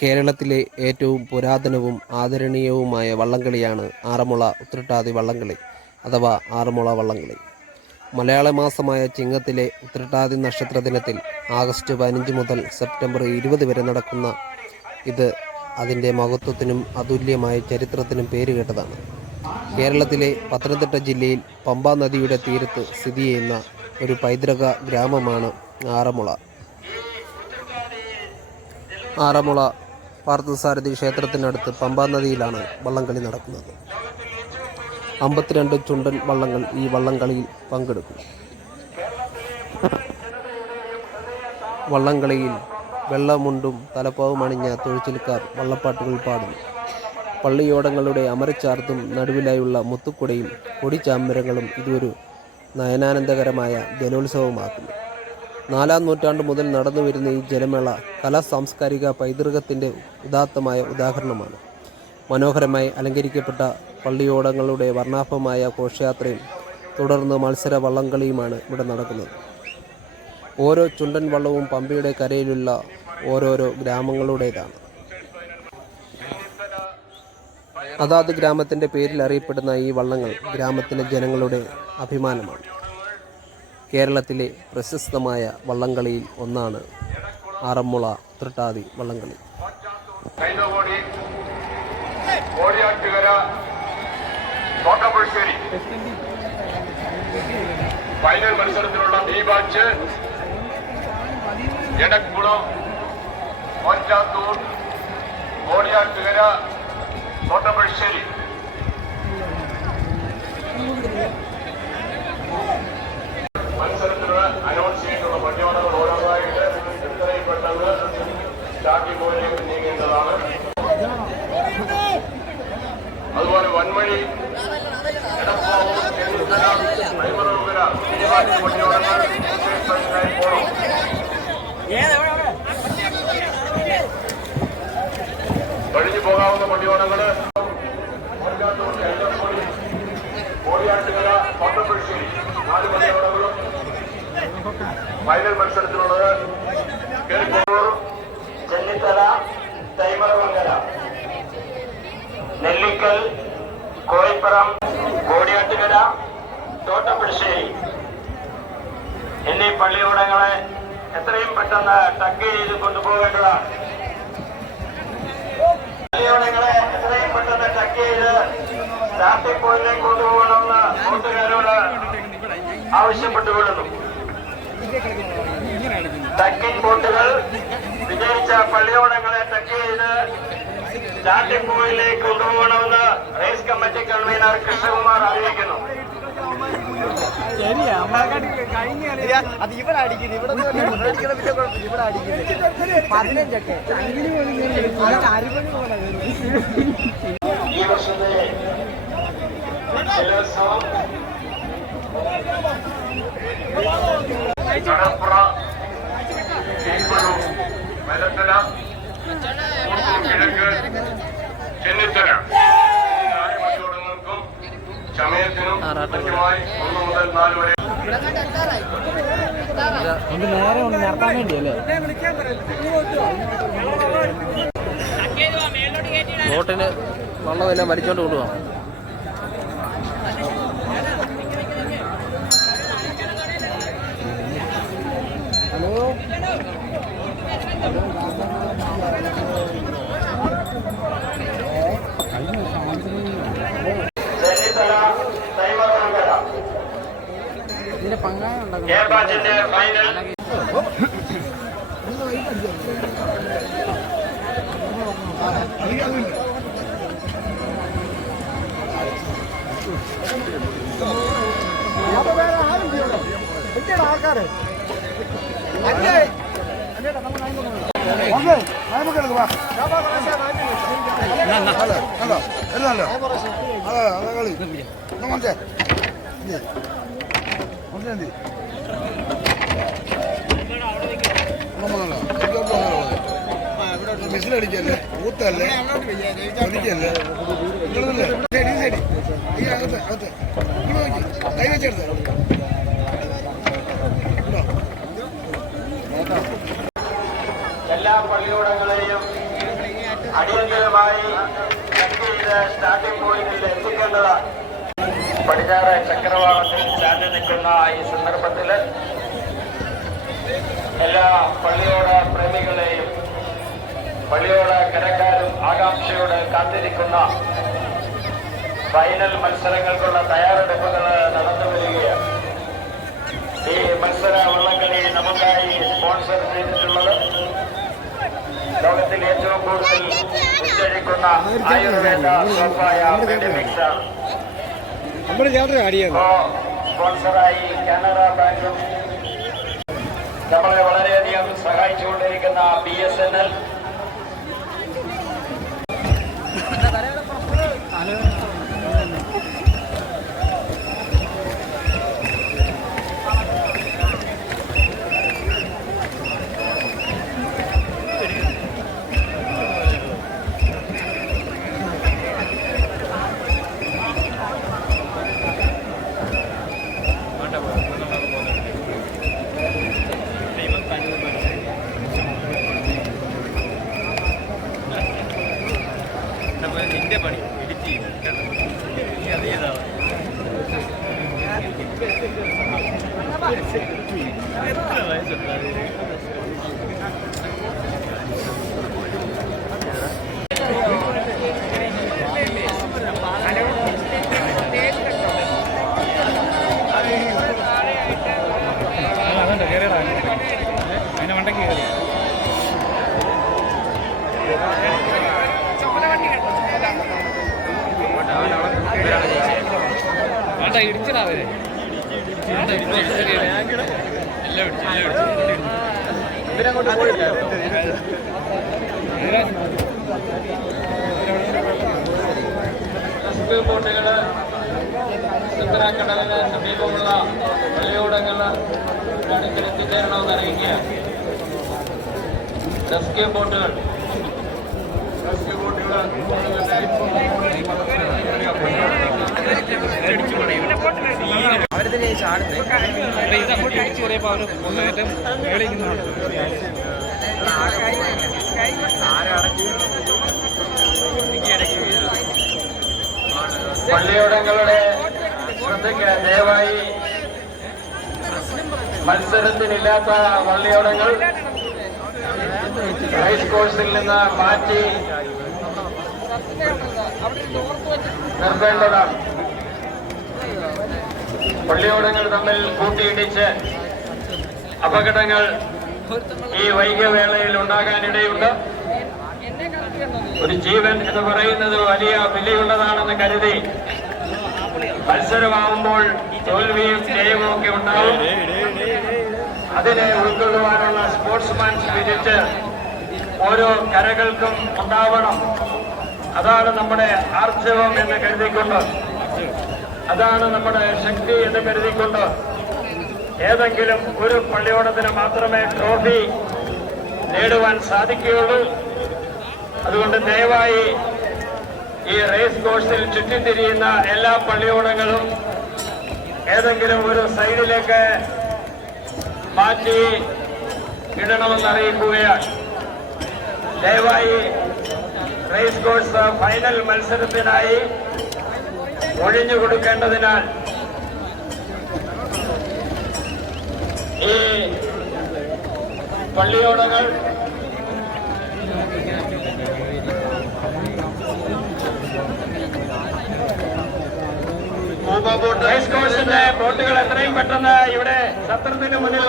കേരളത്തിലെ ഏറ്റവും പുരാതനവും ആദരണീയവുമായ വള്ളംകളിയാണ് ആറന്മുള ഉത്രട്ടാതി വള്ളംകളി അഥവാ ആറന്മുള വള്ളംകളി. മലയാള മാസമായ ചിങ്ങത്തിലെ ഉത്രട്ടാതി നക്ഷത്ര ദിനത്തിൽ ആഗസ്റ്റ് പതിനഞ്ച് മുതൽ സെപ്റ്റംബർ ഇരുപത് വരെ നടക്കുന്ന ഇത് അതിന്റെ മഹത്വത്തിനും അതുല്യമായ ചരിത്രത്തിനും പേരുകേട്ടതാണ് കേരളത്തിലെ പത്തനംതിട്ട ജില്ലയിൽ പമ്പാ നദിയുടെ തീരത്ത് സ്ഥിതി ചെയ്യുന്ന ഒരു പൈതൃക ഗ്രാമമാണ് ആറന്മുള. ആറന്മുള പാർത്ഥസാരഥി ക്ഷേത്രത്തിനടുത്ത് പമ്പാ നദിയിലാണ് വള്ളംകളി നടക്കുന്നത്. അമ്പത്തിരണ്ട് ചുണ്ടൻ വള്ളങ്ങൾ ഈ വള്ളംകളിയിൽ പങ്കെടുക്കും. വള്ളംകളിയിൽ വെള്ളമുണ്ടും തലപ്പാവും അണിഞ്ഞ തൊഴിച്ചിൽക്കാർ വള്ളപ്പാട്ടുകൾ പാടുന്നു. പള്ളിയോടങ്ങളുടെ അമരച്ചാർത്തും നടുവിലായുള്ള മുത്തുക്കുടയും കൊടിച്ചാമരങ്ങളും ഇതൊരു നയനാനന്ദകരമായ ജലോത്സവമാക്കുന്നു നാലാം നൂറ്റാണ്ട് മുതൽ നടന്നു വരുന്ന ഈ ജലമേള കലാ സാംസ്കാരിക പൈതൃകത്തിന്റെ ഉദാത്തമായ ഉദാഹരണമാണ്. മനോഹരമായി അലങ്കരിക്കപ്പെട്ട പള്ളിയോടങ്ങളുടെ വർണാഭമായ ഘോഷയാത്രയും തുടർന്ന് മത്സര വള്ളംകളിയുമാണ് ഇവിടെ നടക്കുന്നത്. ഓരോ ചുണ്ടൻ വള്ളവും പമ്പയുടെ കരയിലുള്ള ഓരോരോ ഗ്രാമങ്ങളുടേതാണ്. അതാത് ഗ്രാമത്തിന്റെ പേരിൽ അറിയപ്പെടുന്ന ഈ വള്ളങ്ങൾ ഗ്രാമത്തിലെ ജനങ്ങളുടെ അഭിമാനമാണ്. കേരളത്തിലെ പ്രശസ്തമായ വള്ളംകളിയിൽ ഒന്നാണ് ആറന്മുള തൃട്ടാതി വള്ളംകളി. ഫൈനൽ മത്സരത്തിലുള്ള ബി ബാച്ച് എടക്കുളം മോഞ്ചാത്തൂർ കോടിയാട്ടുകര തോട്ടപ്പുഴശ്ശേരി. പോകണം കഴിഞ്ഞു പോകാവുന്ന പള്ളിയോടങ്ങൾ കോടിയാട്ടുകര പന്തപ്പുഴശ്ശേരി നാല് പള്ളിയോടങ്ങളും ഫൈനൽ മത്സരത്തിലുള്ളത് കേൾക്കൂർ ചെന്നിത്തല തൈമറമംഗല. നെല്ലിക്കൽ കോയിപ്പുറം കോടിയാട്ടുകര തോട്ടപ്പുഴശ്ശേരി എന്നീ പള്ളിയൂടങ്ങളെ എത്രയും പെട്ടെന്ന് ടക്ക് ചെയ്ത് കൊണ്ടുപോകേണ്ടതാണ്. പള്ളിയൂടങ്ങളെ എത്രയും പെട്ടെന്ന് ടക്ക് ചെയ്ത് പോയിന്റിലേക്ക് കൊണ്ടുപോകണമെന്ന് കൂട്ടുകാരോട് ആവശ്യപ്പെട്ടുകൊള്ളുന്നു. ടക്കിംഗ് ബോട്ടുകൾ വിജയിച്ച പള്ളിയോടങ്ങളെ ടക്ക് ചെയ്ത് സ്റ്റാർട്ടിംഗ് പോയിന്റിലേക്ക് കൊണ്ടുപോകണമെന്ന് റേസ് കമ്മിറ്റി കൺവീനർ കൃഷ്ണകുമാർ അറിയിക്കുന്നു. അത് ഇവിടെ അടിക്കുന്നു. ഇവിടെ അടിക്കുന്ന പിന്നെ കുഴപ്പമില്ല ഇവിടെ അടിക്കുന്നു. പതിനഞ്ചൊക്കെ. ഈ വർഷത്തെ കടപ്പുറ മലത്തല കിഴക്ക് ചെന്നിത്തല. നാല് കച്ചവടങ്ങൾക്കും സമയത്തിനും കൃത്യമായി ഒന്ന് മുതൽ നാല് വരെ. നമുക്ക് നേരെ ഒന്ന് നടത്താൻ വേണ്ടിയല്ലേ ബോട്ടിന് വെള്ളമെല്ലാം വലിച്ചോണ്ട് കൊണ്ടുപോകാം മിസിലടിക്കല്ലേ ഊത്തല്ലേ ഒടിക്കല്ലേ നിങ്ങളല്ലേ ശരി ശരി ഈ അകത്ത് അകത്ത് നിങ്ങൾ നോക്കി കൈ വെച്ചെടുത്ത് പള്ളിയോടങ്ങളെയും അടിയന്തരമായി സ്റ്റാർട്ടിംഗ് പോയിന്റിൽ എത്തിക്കേണ്ടതാണ് പടിഞ്ഞാറ് ചക്രവാളത്തിൽ ചാഞ്ഞു നിൽക്കുന്ന ഈ സന്ദർഭത്തിൽ എല്ലാ പള്ളിയോട പ്രേമികളെയും പള്ളിയോട കരക്കാരും ആകാംക്ഷയോട് കാത്തിരിക്കുന്ന ഫൈനൽ മത്സരങ്ങൾക്കുള്ള തയ്യാറെടുപ്പുകൾ നടന്നു വരികയാണ്. ഈ മത്സര വള്ളംകളി നമുക്കായി സ്പോൺസർ ചെയ്തിട്ടുള്ളത് ലോകത്തിൽ ഏറ്റവും കൂടുതൽ വിറ്റഴിക്കുന്ന ആയുർവേദ സോപ്പായ മെഡിമിക്സ് സ്പോൺസറായി കാനറ ബാങ്കും നമ്മളെ വളരെയധികം സഹായിച്ചുകൊണ്ടിരിക്കുന്ന ബി എസ് എൻ എൽ. ഇവരങ്ങോട്ട് ഇടിച്ചടാ അവർ ബോട്ടുകൾ ഉത്തരാക്കടലിന് സമീപമുള്ള പള്ളിയോടങ്ങൾ കണക്കിൽ എത്തിച്ചേരണമെന്ന് അറിയിക്കുക റെസ്ക്യൂ ബോട്ടുകൾ അവരിതിനെ ചാടുന്നത് ഇതങ്ങോട്ട് ഇടിച്ചു കയറിയപ്പോ അവർ ഏറ്റവും മേളിൽ നിന്നാണ് പള്ളിയോടങ്ങളുടെ ശ്രദ്ധയ്ക്ക് ദയവായി മത്സരത്തിനില്ലാത്ത പള്ളിയോടങ്ങൾ റൈസ് കോഴ്സിൽ നിന്ന് മാറ്റി നിർത്തേണ്ടതാണ്. പള്ളിയോടങ്ങൾ തമ്മിൽ കൂട്ടിയിടിച്ച് അപകടങ്ങൾ ഈ വൈകവേളയിൽ ഉണ്ടാകാനിടയുണ്ട്. ഒരു ജീവൻ എന്ന് പറയുന്നത് വലിയ വിലയുള്ളതാണെന്ന് കരുതി മത്സരമാവുമ്പോൾ തോൽവിയും ജയവും ഒക്കെ ഉണ്ടാവും. അതിനെ ഉൾക്കൊള്ളുവാനുള്ള സ്പോർട്സ്മാൻ സ്പിരിറ്റ് ഓരോ കരകൾക്കും ഉണ്ടാവണം. അതാണ് നമ്മുടെ ആർജവം എന്ന് കരുതിക്കൊണ്ട് അതാണ് നമ്മുടെ ശക്തി എന്ന് കരുതിക്കൊണ്ട് ഏതെങ്കിലും ഒരു പള്ളിയോടത്തിന് മാത്രമേ ട്രോഫി നേടുവാൻ സാധിക്കുകയുള്ളൂ. അതുകൊണ്ട് ദയവായി ഈ റേസ് കോഴ്സിൽ ചുറ്റിത്തിരിയുന്ന എല്ലാ പള്ളിയോടങ്ങളും ഏതെങ്കിലും ഒരു സൈഡിലേക്ക് മാറ്റി ഇടണമെന്ന് അറിയിക്കുകയാണ്. ദയവായി റേസ് കോഴ്സ് ഫൈനൽ മത്സരത്തിനായി ഒഴിഞ്ഞു കൊടുക്കേണ്ടതിനാൽ ഈ പള്ളിയോടങ്ങൾ റേസ് കോഴ്സിന്റെ ബോട്ടുകൾ എത്രയും പെട്ടെന്ന് ഇവിടെ സത്രത്തിന് മുന്നിൽ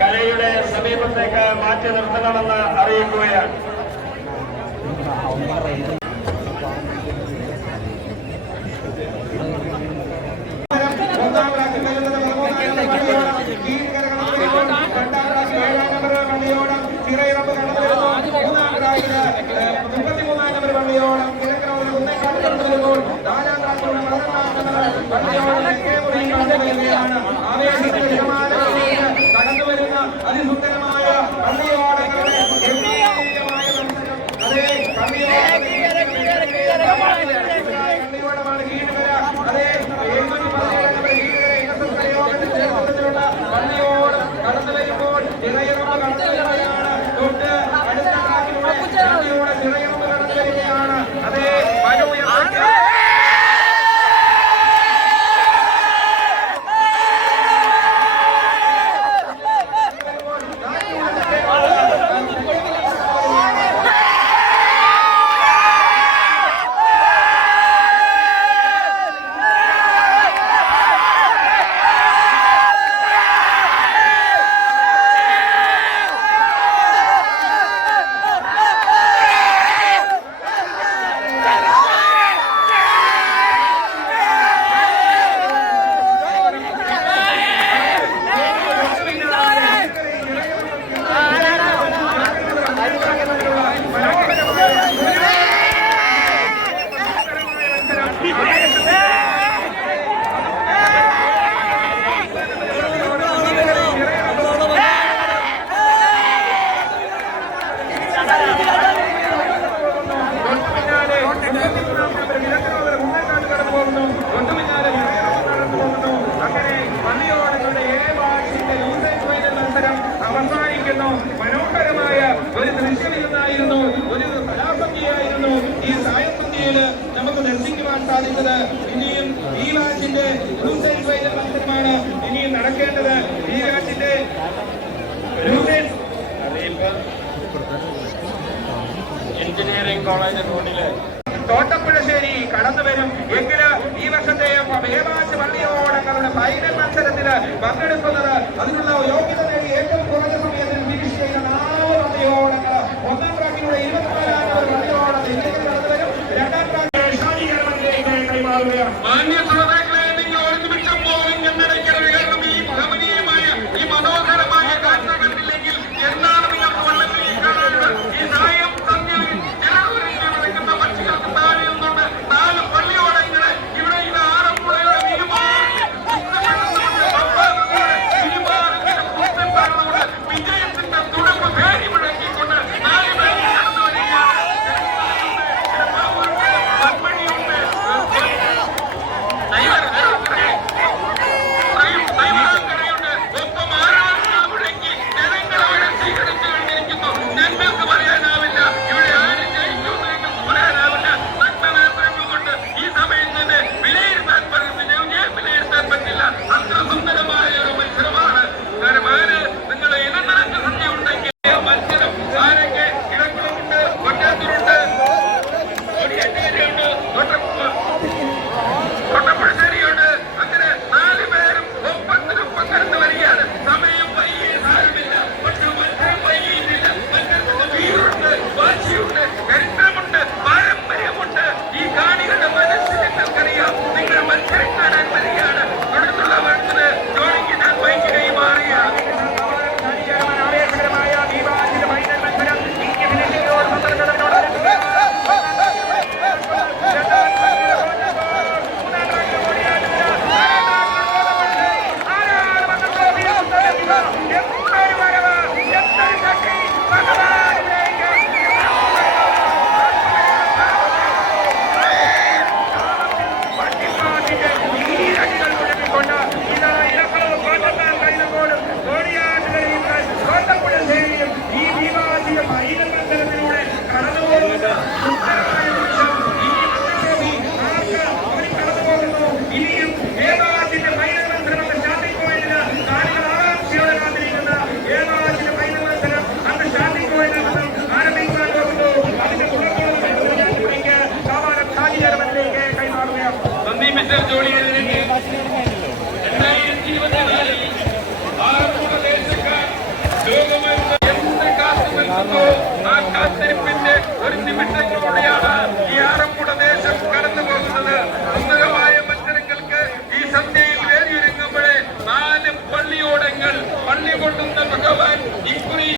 കരയുടെ സമീപത്തേക്ക് മാറ്റി നിർത്തണമെന്ന് അറിയിക്കുകയാണ്. ഈ ആറന്മുള ദേശം കടന്നു പോകുന്നത് സുന്ദരമായ ഈ സന്ധ്യയിൽ വേദിയൊരുങ്ങുമ്പോഴേ നാല് പള്ളിയോടങ്ങൾ പള്ളി കൊണ്ടുന്ന ഭഗവാൻ ഇക്കുറി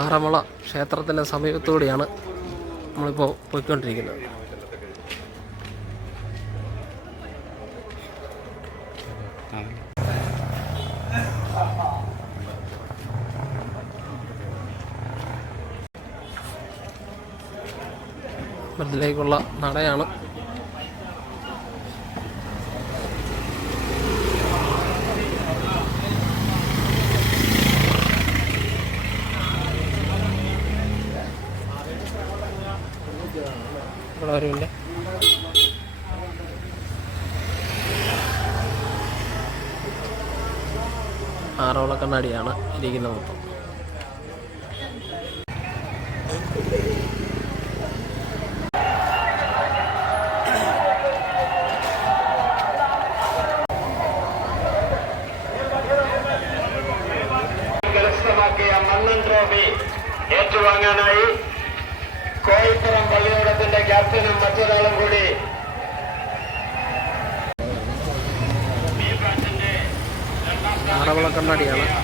ആറന്മുള ക്ഷേത്രത്തിന്റെ സമീപത്തൂടെയാണ് നമ്മളിപ്പോൾ പോയിക്കൊണ്ടിരിക്കുന്നത്. അമ്പലത്തിലേക്കുള്ള നടയാണ്. കണ്ണാടിയാണ് ഇരിക്കുന്നത് മൊത്തം. ഏറ്റുവാങ്ങാനായി കോയിപ്പുറം പള്ളിയോടത്തിന്റെ ക്യാപ്റ്റനും മറ്റൊരാളും കൂടി. കണ്ണാടിയാണ്.